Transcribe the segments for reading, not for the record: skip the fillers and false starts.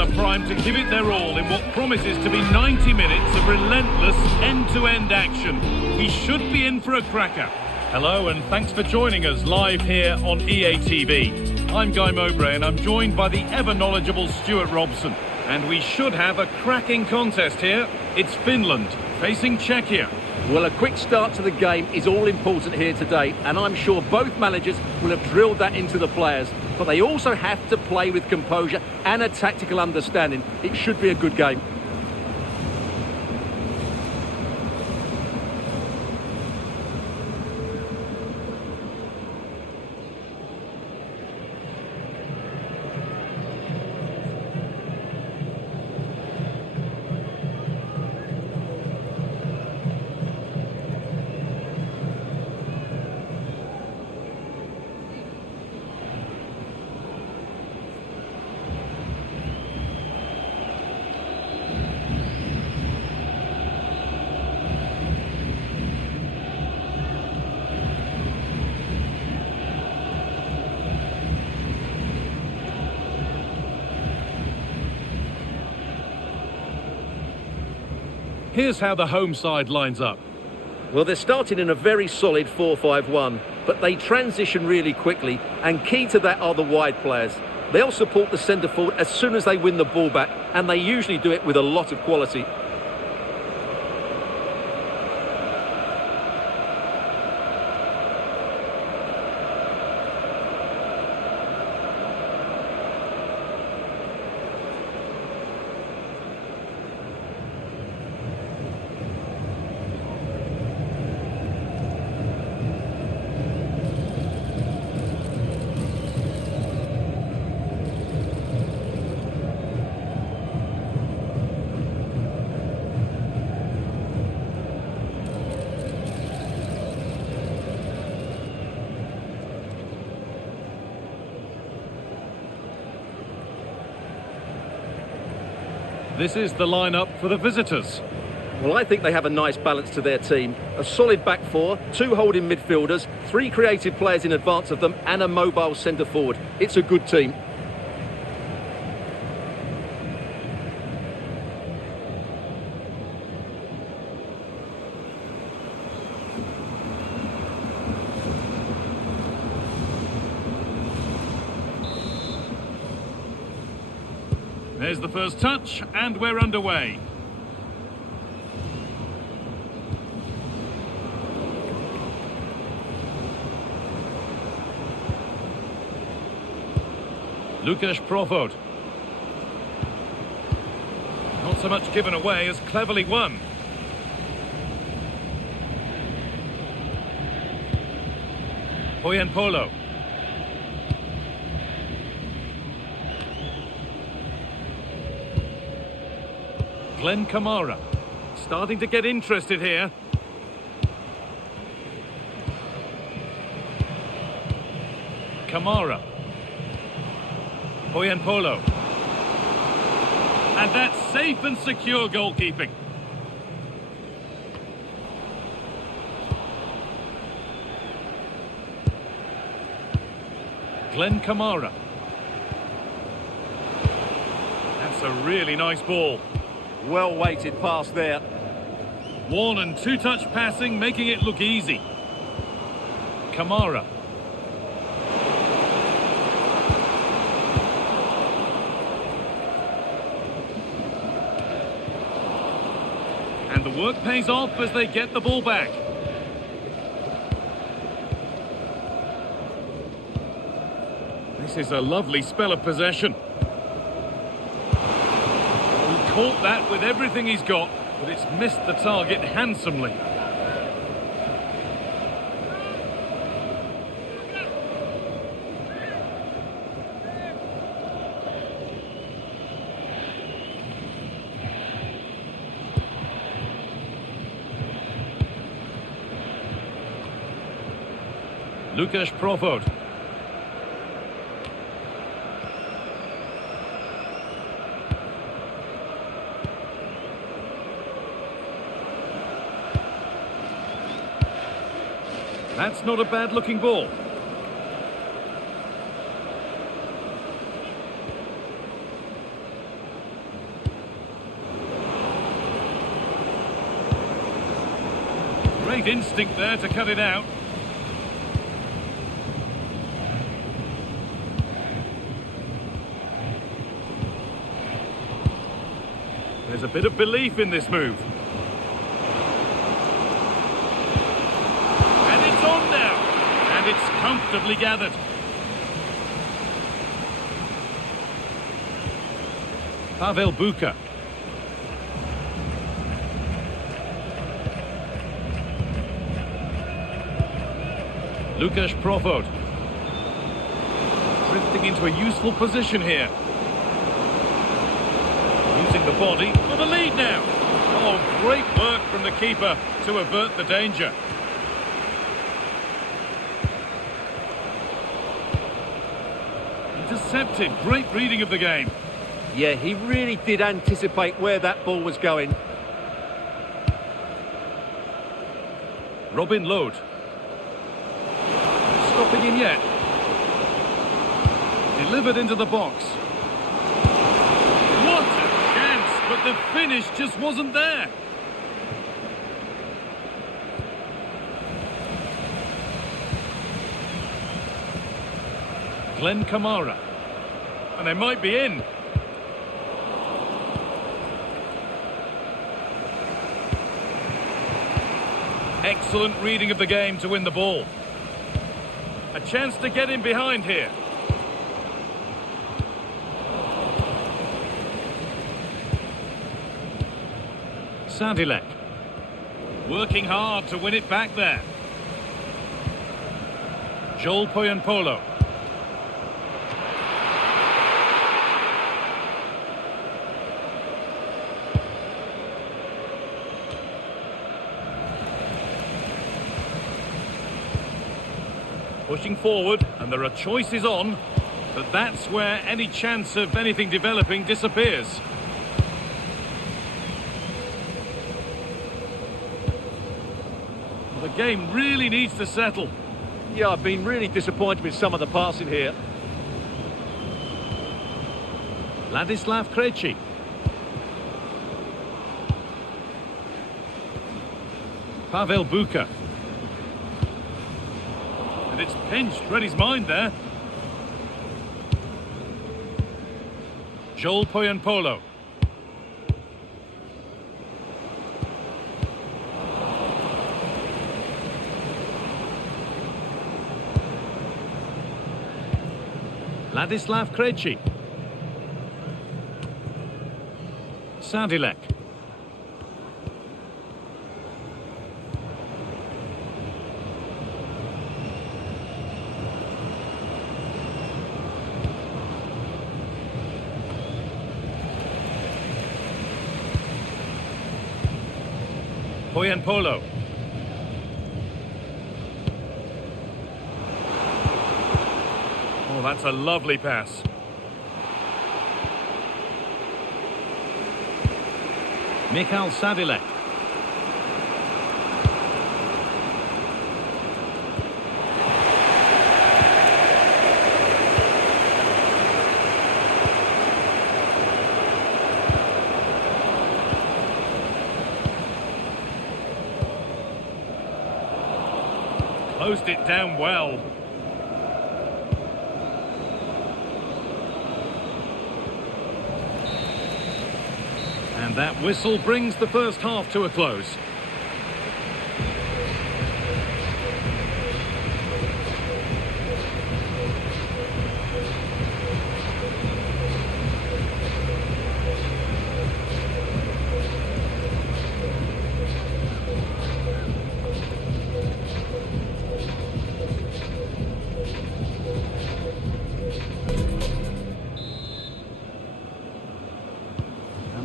are primed to give it their all in what promises to be 90 minutes of relentless end-to-end action. We should be in for a cracker. Hello and thanks for joining us live here on EA TV. I'm Guy Mowbray and I'm joined by the ever-knowledgeable Stuart Robson. And we should have a cracking contest here. It's Finland facing Czechia. Well, a quick start to the game is all important here today, and I'm sure both managers will have drilled that into the players. But they also have to play with composure and a tactical understanding. It should be a good game. Here's how the home side lines up. Well, they're starting in a very solid 4-5-1, but they transition really quickly, and key to that are the wide players. They'll support the centre forward as soon as they win the ball back, and they usually do it with a lot of quality. This is the lineup for the visitors. Well, I think they have a nice balance to their team. A solid back four, two holding midfielders, three creative players in advance of them, and a mobile centre forward. It's a good team. There's the first touch, and we're underway. Lukasz Profod. Not so much given away as cleverly won. Polo. Glenn Kamara, starting to get interested here. Kamara. Polo. And that's safe and secure goalkeeping. Glenn Kamara. That's a really nice ball. Well weighted pass there. One and two-touch passing, making it look easy. Kamara. And the work pays off as they get the ball back. This is a lovely spell of possession. Caught that with everything he's got, but it's missed the target handsomely. Lukasz Profod. That's not a bad-looking ball. Great instinct there to cut it out. There's a bit of belief in this move. And it's on now. And it's comfortably gathered. Pavel Buka. Lukasz Profod. Drifting into a useful position here. Using the body for the lead now. Oh, great work from the keeper to avert the danger. Intercepted. Great reading of the game. Yeah, he really did anticipate where that ball was going. Robin Lod. Stopping in yet. Delivered into the box. What a chance, but the finish just wasn't there. Glenn Kamara. And they might be in. Excellent reading of the game to win the ball. A chance to get in behind here. Sadilek. Working hard to win it back there. Joel Poyanpolo. Pushing forward, and there are choices on, but that's where any chance of anything developing disappears. The game really needs to settle. Yeah, I've been really disappointed with some of the passing here. Ladislav Krejci. Pavel Buka. And it's pinched, read his mind there. Joel Poyanpolo. Ladislav Krejci. Sadilek. Poyanpolo. Oh, that's a lovely pass. Mikhail Sadilek. Closed it down well. And that whistle brings the first half to a close.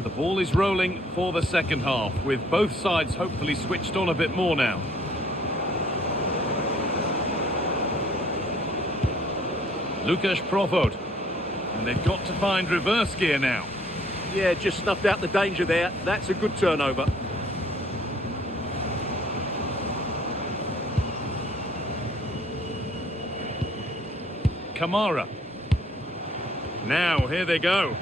The ball is rolling for the second half, with both sides hopefully switched on a bit more now. Lukasz Profod. And they've got to find reverse gear now. Yeah, just snuffed out the danger there. That's a good turnover. Kamara. Now, here they go.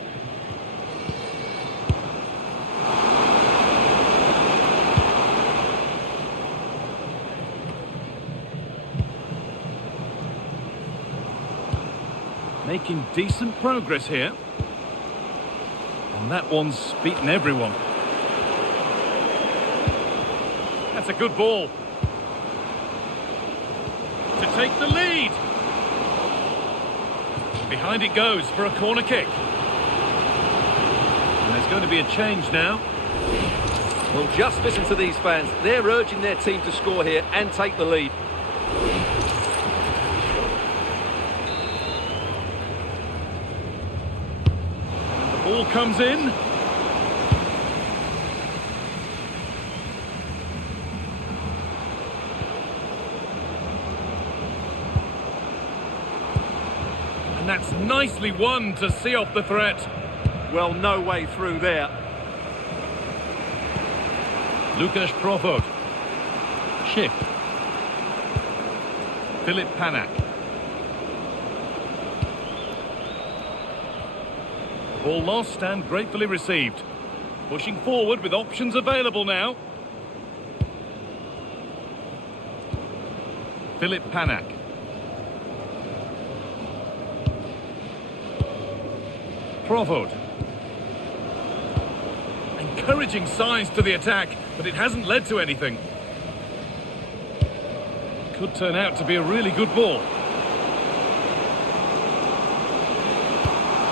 Making decent progress here. And that one's beaten everyone. That's a good ball. To take the lead. Behind it goes for a corner kick. And there's going to be a change now. Well, just listen to these fans. They're urging their team to score here and take the lead. The ball comes in. And that's nicely won to see off the threat. Well, no way through there. Lukasz Profod. Shift. Philip Panak. Ball lost and gratefully received. Pushing forward with options available now. Philip Panak. Profod. Encouraging signs to the attack, but it hasn't led to anything. Could turn out to be a really good ball.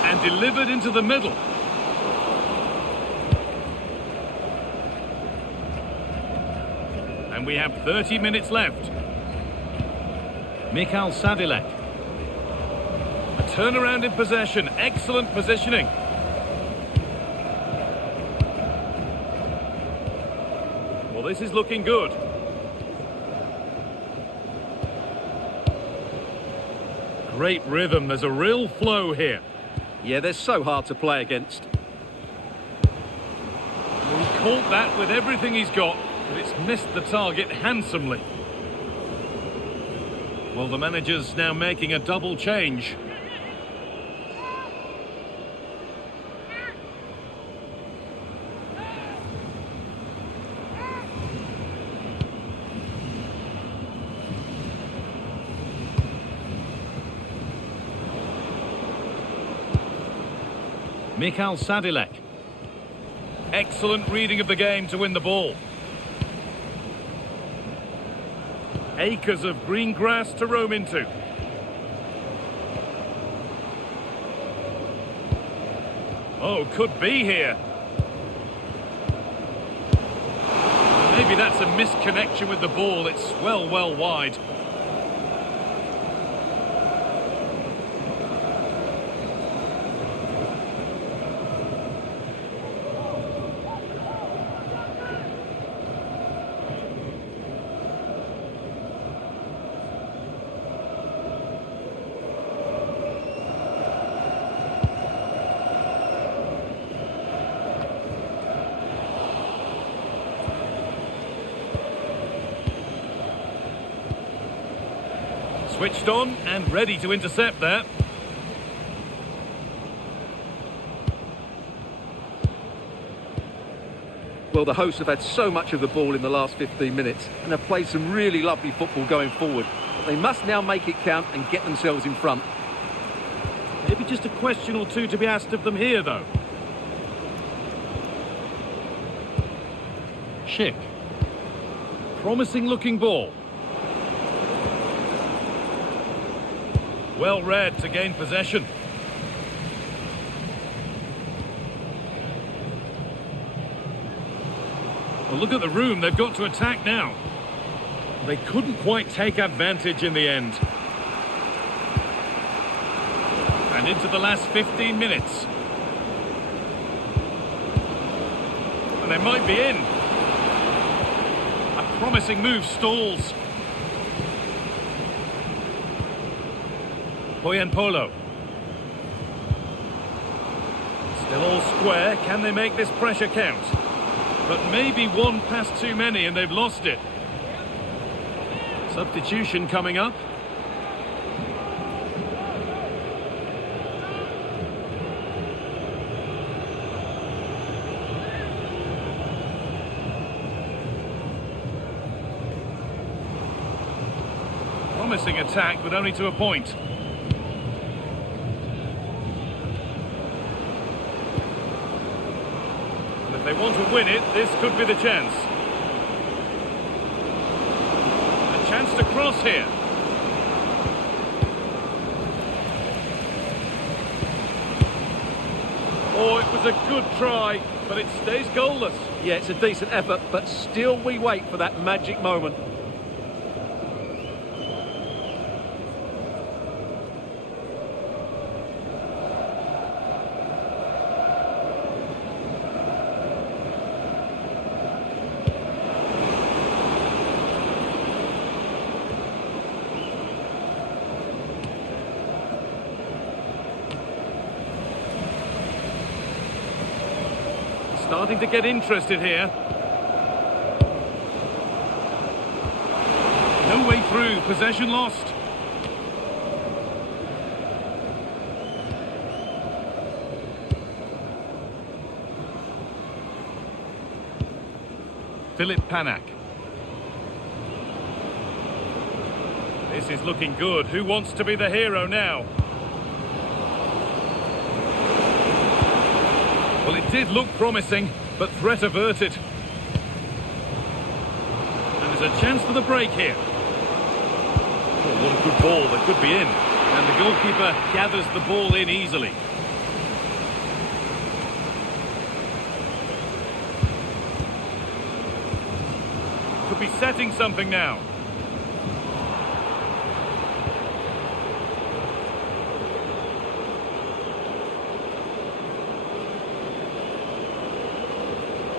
And delivered into the middle. And we have 30 minutes left. Mikhail Sadilek. A turnaround in possession. Excellent positioning. Well, this is looking good. Great rhythm. There's a real flow here. Yeah, they're so hard to play against. Well, he caught that with everything he's got, but it's missed the target handsomely. Well, the manager's now making a double change. Mikhail Sadilek. Excellent reading of the game to win the ball. Acres of green grass to roam into. Oh, could be here. Maybe that's a misconnection with the ball. It's well wide. Switched on and ready to intercept there. Well, the hosts have had so much of the ball in the last 15 minutes and have played some really lovely football going forward. But they must now make it count and get themselves in front. Maybe just a question or two to be asked of them here, though. Schick. Promising looking ball. Well read to gain possession. Well, look at the room they've got to attack now. They couldn't quite take advantage in the end. And into the last 15 minutes. And they might be in. A promising move stalls. Polo. Still all square. Can they make this pressure count? But maybe one pass too many and they've lost it. Substitution coming up. Promising attack, but only to a point. They want to win it. This could be the chance. A chance to cross here. Oh, it was a good try, but it stays goalless. Yeah, it's a decent effort, but still we wait for that magic moment. Starting to get interested here. No way through, possession lost. Philip Panak. This is looking good. Who wants to be the hero now? Well, it did look promising, but threat averted. And there's a chance for the break here. Oh, what a good ball, that could be in. And the goalkeeper gathers the ball in easily. Could be setting something now.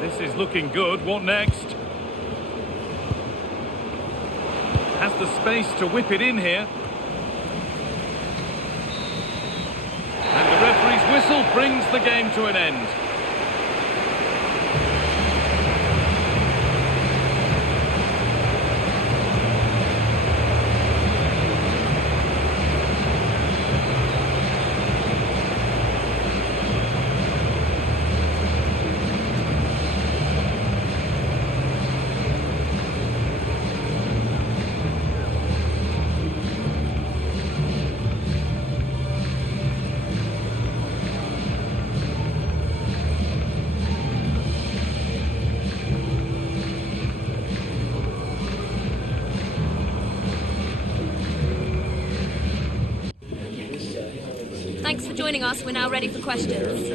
This is looking good. What next? Has the space to whip it in here. And the referee's whistle brings the game to an end. Thanks for joining us. We're now ready for questions.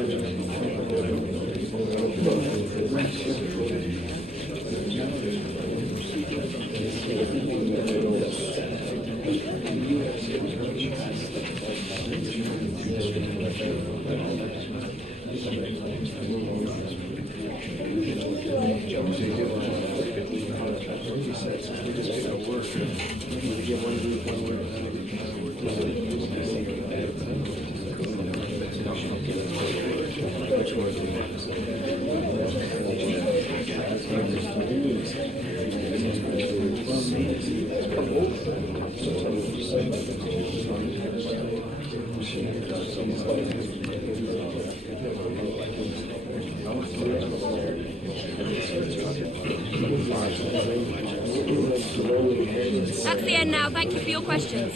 That's the end now. Thank you for your questions.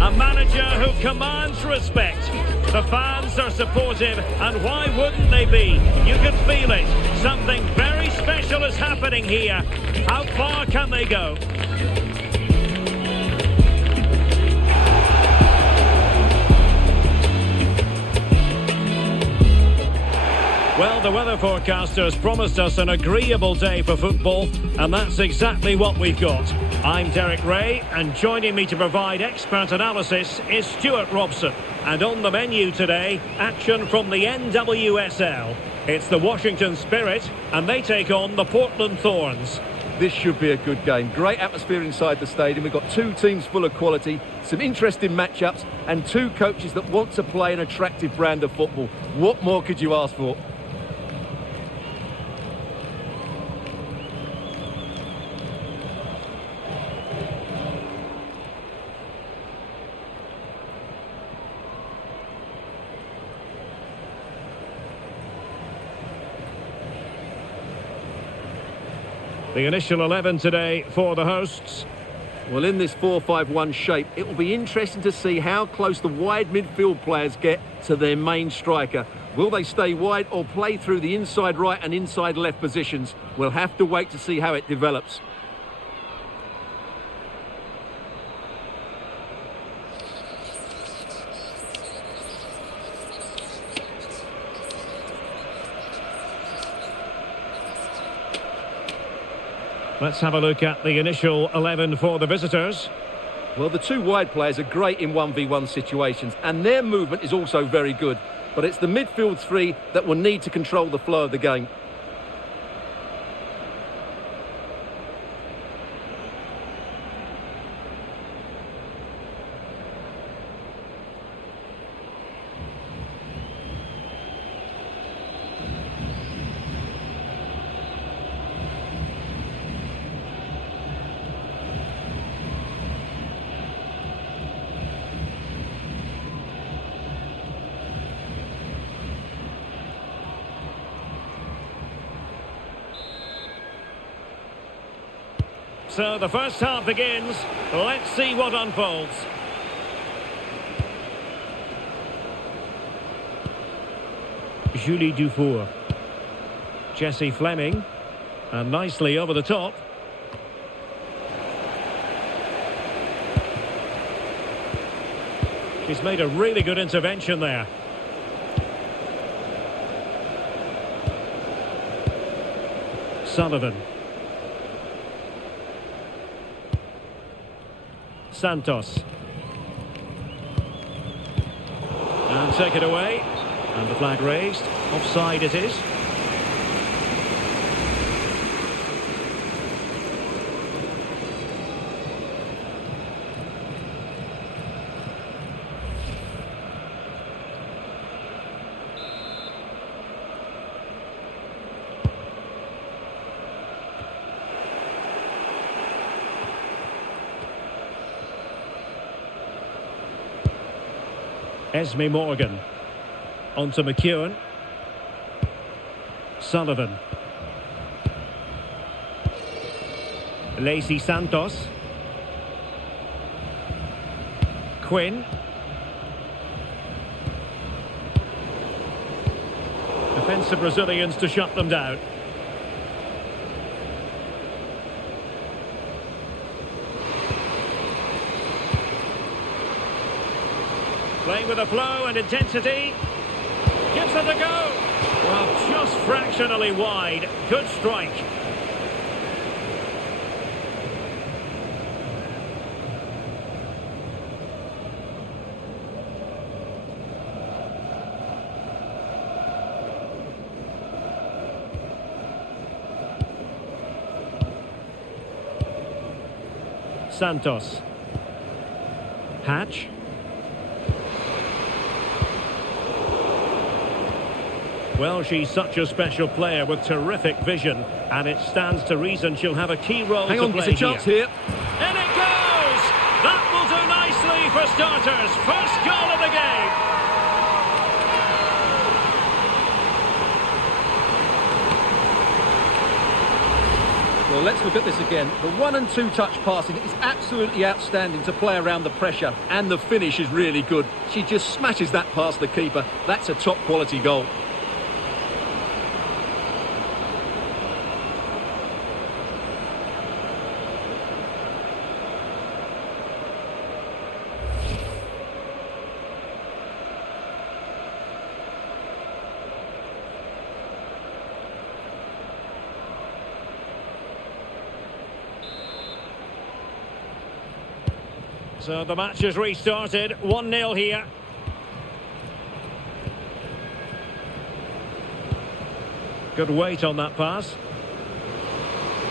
A manager who commands respect. The fans are supportive, and why wouldn't they be? You can feel it. Something very special is happening here. How far can they go? Well, the weather forecasters promised us an agreeable day for football, and that's exactly what we've got. I'm Derek Ray, and joining me to provide expert analysis is Stuart Robson. And on the menu today, action from the NWSL. It's the Washington Spirit, and they take on the Portland Thorns. This should be a good game. Great atmosphere inside the stadium. We've got two teams full of quality, some interesting matchups, and two coaches that want to play an attractive brand of football. What more could you ask for? The initial 11 today for the hosts. Well, in this 4-5-1 shape, it will be interesting to see how close the wide midfield players get to their main striker. Will they stay wide or play through the inside right and inside left positions? We'll have to wait to see how it develops. Let's have a look at the initial 11 for the visitors. Well, the two wide players are great in 1v1 situations, and their movement is also very good. But it's the midfield three that will need to control the flow of the game. So the first half begins. Let's see what unfolds. Julie Dufour. Jessie Fleming. And nicely over the top. She's made a really good intervention there. Sullivan. Santos. And take it away. And the flag raised. Offside it is. Esme Morgan. On to McEwen. Sullivan. Lacey Santos. Quinn. Defensive Brazilians to shut them down. Playing with a flow and intensity. Gives it a go. Well, just fractionally wide. Good strike. Santos. Hatch. Well, she's such a special player with terrific vision, and it stands to reason she'll have a key role to play here. Hang on, there's a chance here. And it goes! That will do nicely for starters. First goal of the game. Well, let's look at this again. The 1 and 2 touch passing is absolutely outstanding to play around the pressure, and the finish is really good. She just smashes that past the keeper. That's a top quality goal. So the match has restarted. 1-0 here. Good weight on that pass.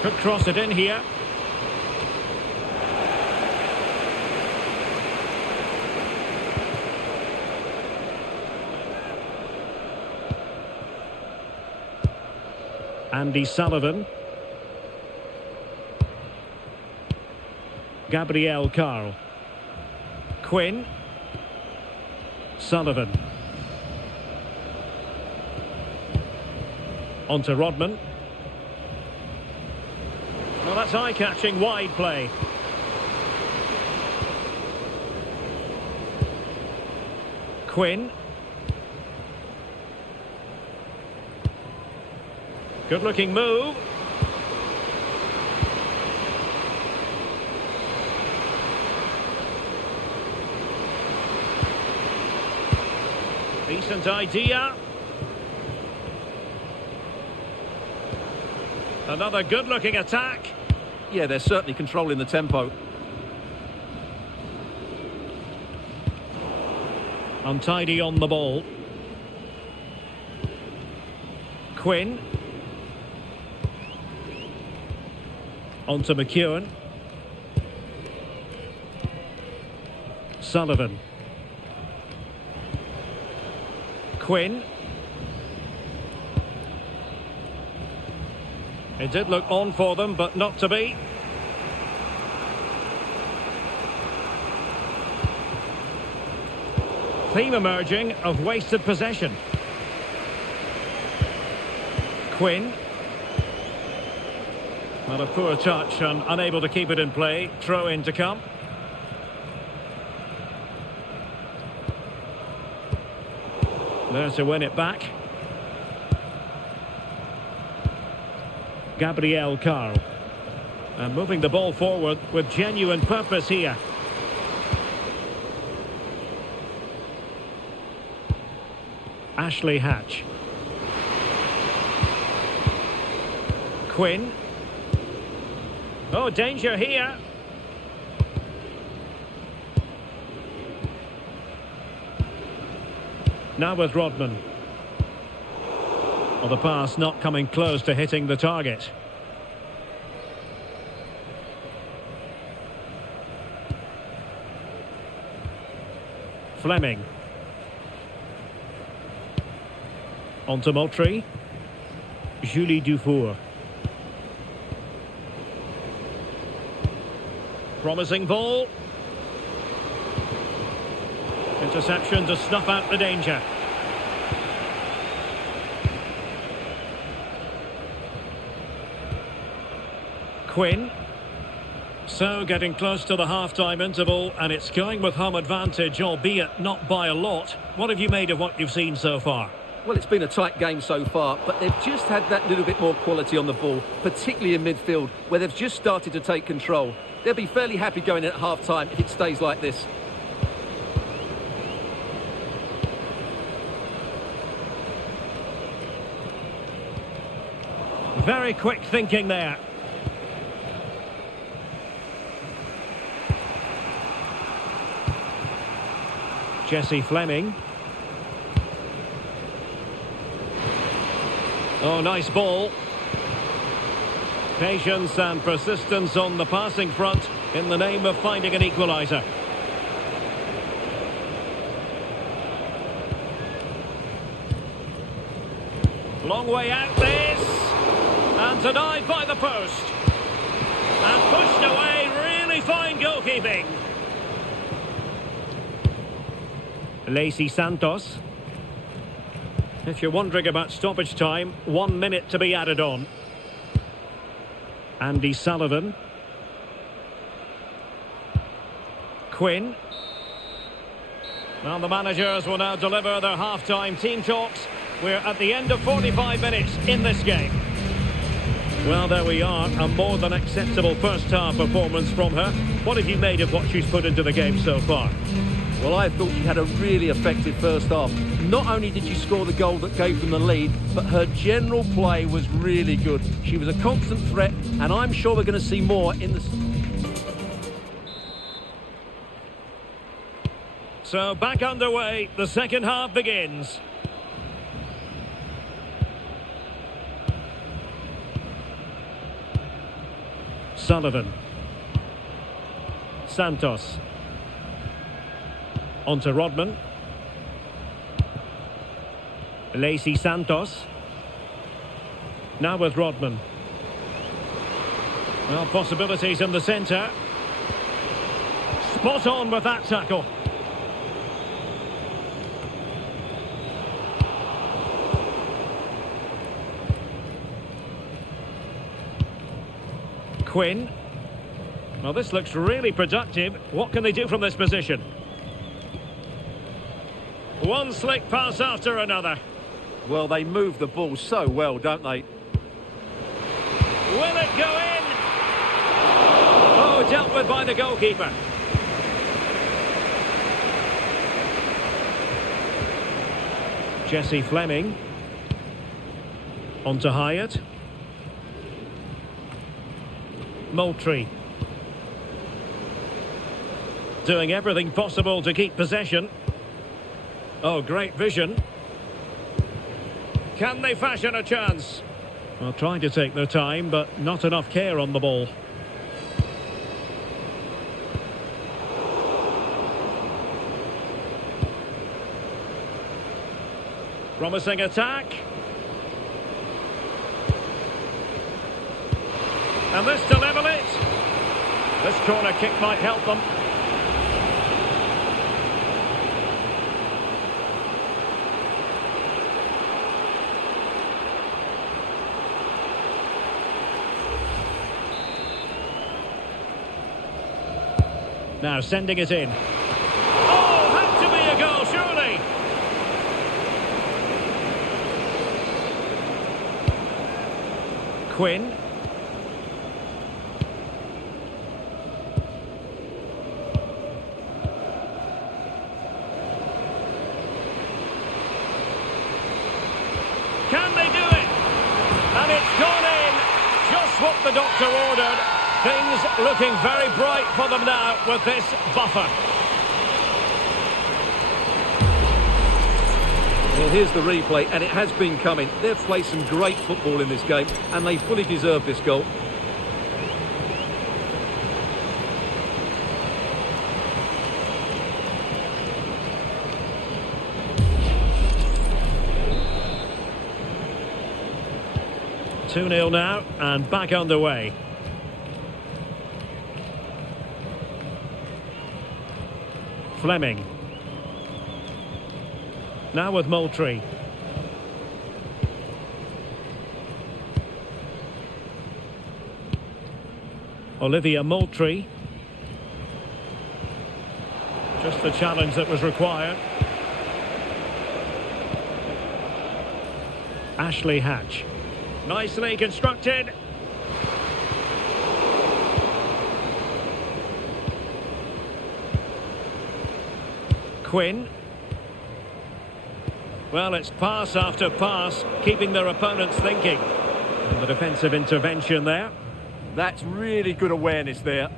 Could cross it in here. Andy Sullivan. Gabrielle Carl. Quinn. Sullivan. On to Rodman. Well, that's eye-catching wide play. Quinn. Good looking move. Decent idea. Another good looking attack. Yeah, they're certainly controlling the tempo. Untidy on the ball. Quinn. On to McEwen. Sullivan. Quinn. It did look on for them, but not to be. Theme emerging of wasted possession. Quinn. Well, a poor touch and unable to keep it in play. Throw in to come. There to win it back. Gabriel Carl. And moving the ball forward with genuine purpose here. Ashley Hatch. Quinn. Oh, danger here. Now with Rodman. Well, the pass not coming close to hitting the target. Fleming. On to Moultrie. Julie Dufour. Promising ball. Interception to snuff out the danger. Quinn. So getting close to the half-time interval, and it's going with home advantage, albeit not by a lot. What have you made of what you've seen so far? Well, it's been a tight game so far, but they've just had that little bit more quality on the ball, particularly in midfield, where they've just started to take control. They'll be fairly happy going in at half-time if it stays like this. Very quick thinking there. Jesse Fleming. Oh, nice ball. Patience and persistence on the passing front in the name of finding an equaliser. Long way out this. And denied by the post. And pushed away. Really fine goalkeeping. Lacey Santos. If you're wondering about stoppage time, 1 minute to be added on. Andy Sullivan. Quinn. Well, the managers will now deliver their half-time team talks. We're at the end of 45 minutes in this game. Well, there we are. A more than acceptable first-half performance from her. What have you made of what she's put into the game so far? Well, I thought she had a really effective first half. Not only did she score the goal that gave them the lead, but her general play was really good. She was a constant threat, and I'm sure we're going to see more in the... So back underway, the second half begins. Sullivan. Santos. On to Rodman. Lacey Santos. Now with Rodman. Well, possibilities in the centre. Spot on with that tackle. Quinn. Well, this looks really productive. What can they do from this position? One slick pass after another. Well, they move the ball so well, don't they? Will it go in? Oh, dealt with by the goalkeeper. Jesse Fleming. On to Hyatt. Moultrie. Doing everything possible to keep possession. Oh, great vision. Can they fashion a chance? Well, trying to take their time, but not enough care on the ball. Promising attack. And this to level it. This corner kick might help them. Now sending it in. Oh, had to be a goal, surely. Quinn. Can they do it? And it's gone in. Just what the doctor ordered. Things looking very bright for them now with this buffer. Well, here's the replay, and it has been coming. They've played some great football in this game, and they fully deserve this goal. Two 2-0 now, and back underway. Fleming. Now with Moultrie. Olivia Moultrie. Just the challenge that was required. Ashley Hatch. Nicely constructed. Quinn. Well, it's pass after pass, keeping their opponents thinking. And the defensive intervention there. That's really good awareness there.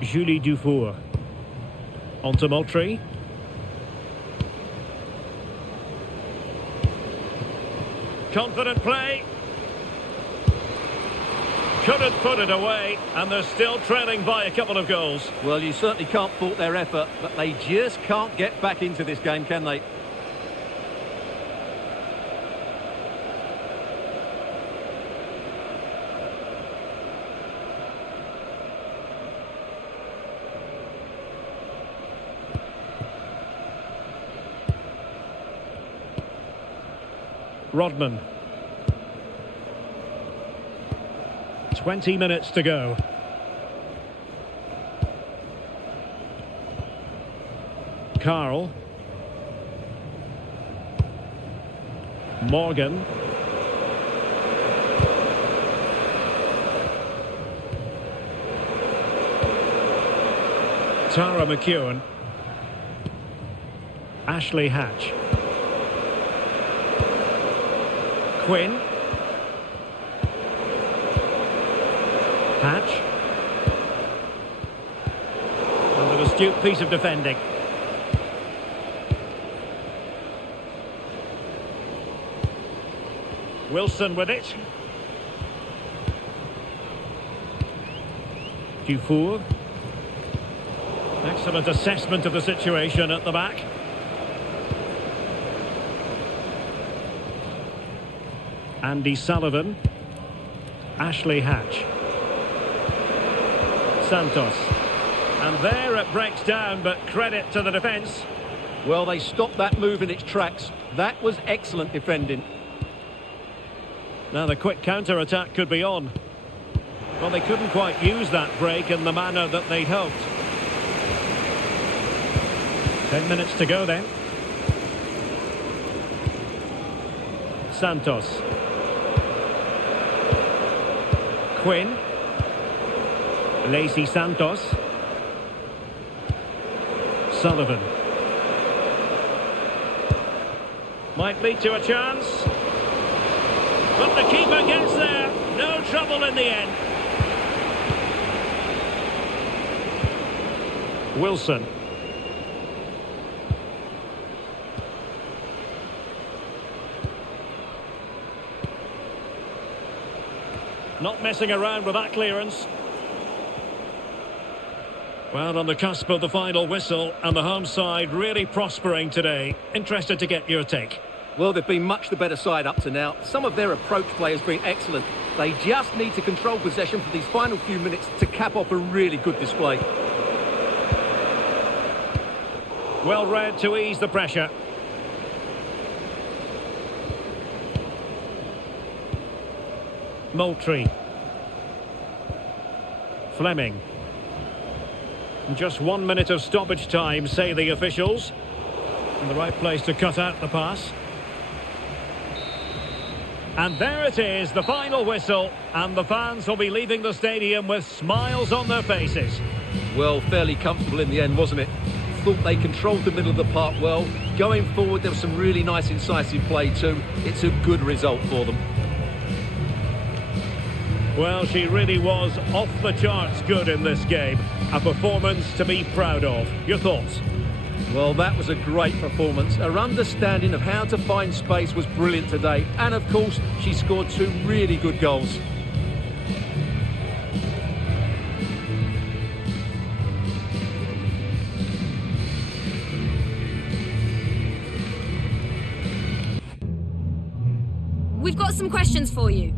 Julie Dufour. On to Moultrie. Confident play. Couldn't put it away, and they're still trailing by a couple of goals. Well, you certainly can't fault their effort, but they just can't get back into this game, can they? Rodman. 20 minutes to go. Carl. Morgan. Tara McEwen. Ashley Hatch. Quinn. Hatch. And an astute piece of defending. Wilson with it. Dufour. Excellent assessment of the situation at the back. Andy Sullivan. Ashley Hatch. Santos. And there it breaks down, but credit to the defence. Well, they stopped that move in its tracks. That was excellent defending. Now the quick counter-attack could be on. Well, they couldn't quite use that break in the manner that they'd hoped. 10 minutes to go then. Santos. Quinn. Lacey Santos. Sullivan. Might lead to a chance. But the keeper gets there. No trouble in the end. Wilson. Not messing around with that clearance. Well, on the cusp of the final whistle, and the home side really prospering today. Interested to get your take. Well, they've been much the better side up to now. Some of their approach play has been excellent. They just need to control possession for these final few minutes to cap off a really good display. Well read to ease the pressure. Moultrie. Fleming. Just 1 minute of stoppage time, say the officials. In the right place to cut out the pass. And there it is, the final whistle. And the fans will be leaving the stadium with smiles on their faces. Well, fairly comfortable in the end, wasn't it? Thought they controlled the middle of the park well. Going forward, there was some really nice incisive play too. It's a good result for them. Well, she really was off the charts good in this game. A performance to be proud of. Your thoughts? Well, that was a great performance. Her understanding of how to find space was brilliant today. And of course, she scored 2 really good goals. We've got some questions for you.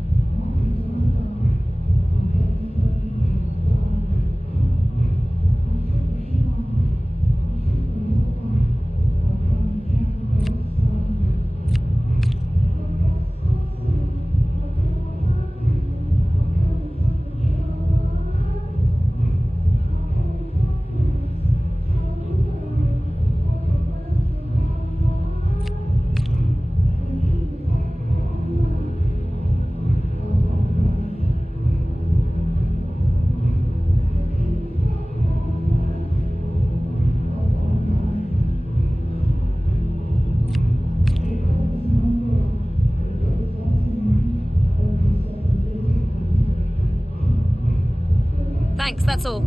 Thanks, that's all.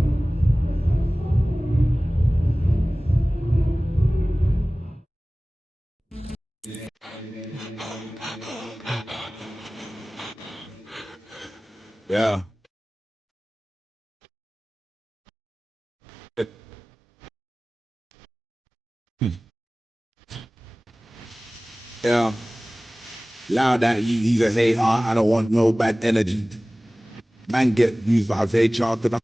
Yeah. Yeah. Loud that he's a hater. I don't want no bad energy. Man get used by HR because